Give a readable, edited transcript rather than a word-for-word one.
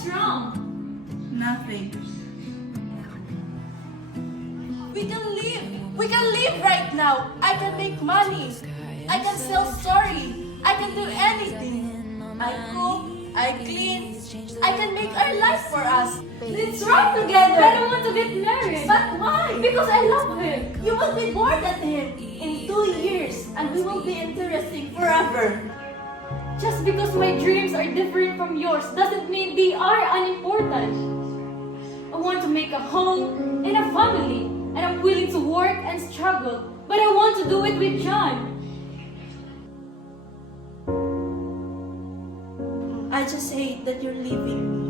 What's wrong? Nothing. We can live. We can live right now. I can make money. I can sell story. I can do anything. I cook. I clean. I can make our life for us. Let's run together. I don't want to get married. But why? Because I love him. You will be bored at him in 2 years, and we will be interesting forever. Just because my dreams are different from yours doesn't mean they are unimportant. I want to make a home and a family, and I'm willing to work and struggle, but I want to do it with John. I just hate that you're leaving me.